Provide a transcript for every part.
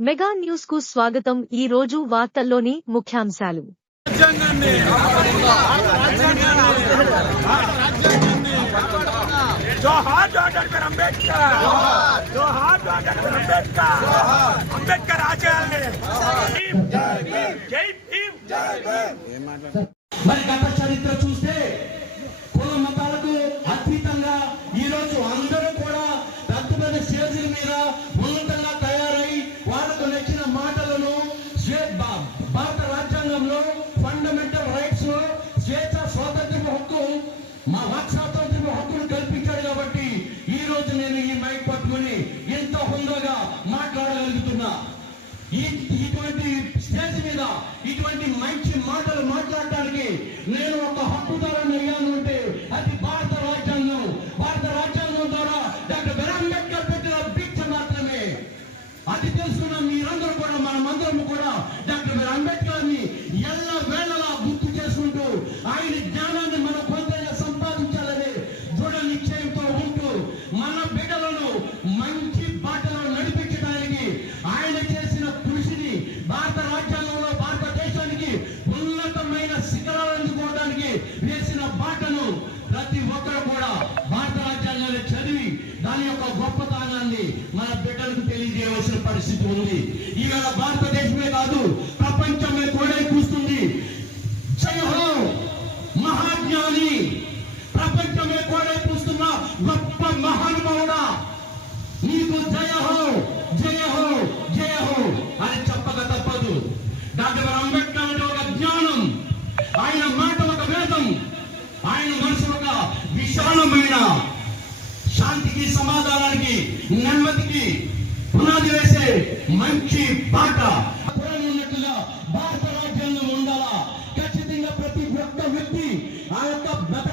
Mega న్యూస్కు స్వాగతం ఈ రోజు వార్తల్లోని ముఖ్యాంశాలు. రాజ్యాంగాన్ని జోహార్ డాక్టర్ అంబేద్కర్ జోహార్ డాక్టర్ అంబేద్కర్ అంబేద్కర్ ఆశయాల్ని జై భీమ్! మరి గత చరిత్ర మీద ఉన్నతంగా తయారై వాళ్ళకు నచ్చిన మాటలను భారత రాజ్యాంగంలో ఫండమెంటల్ రైట్స్లో స్వేచ్ఛ స్వాతంత్ర్య హక్కు మా వాక్ స్వాతంత్ర్య హక్కును కల్పించాడు కాబట్టి ఈ రోజు నేను ఈ మైక్ పట్టుకుని ఎంతో హుందాగా మాట్లాడగలుగుతున్నా. ఈ ఇటువంటి స్టేజ్ మీద ఇటువంటి మంచి మాటలు మాట్లాడటానికి నేను ఒక హక్కుదారుని అయ్యాను అంటే వేసిన ప్రతి ఒక్కరు కూడా భారత రాజ్యాంగాన్ని చదివి దాని యొక్క గొప్పతనాన్ని మన బిడ్డలకు తెలియజేయవలసిన పరిస్థితి ఉంది. ఈవేళ భారతదేశమే కాదు ప్రపంచమే కూడా కూస్తుంది మహాజ్ఞాని! ప్రపంచమే కూడా కూస్తున్న గొప్ప విశాలమైన శాంతికి సమాధానానికి నెమ్మదికి పునాది వేసే మంచి బాట. ఉన్నట్టుగా భారత రాజ్యాంగం ఉండాలా? ఖచ్చితంగా ప్రతి ఒక్క వ్యక్తి ఆ యొక్క మత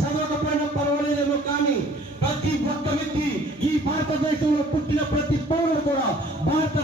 చదవకపోయినా పర్వాలేదేమో కానీ ప్రతి ఒక్క వ్యక్తి ఈ భారతదేశంలో పుట్టిన ప్రతి పౌరుడు కూడా భారత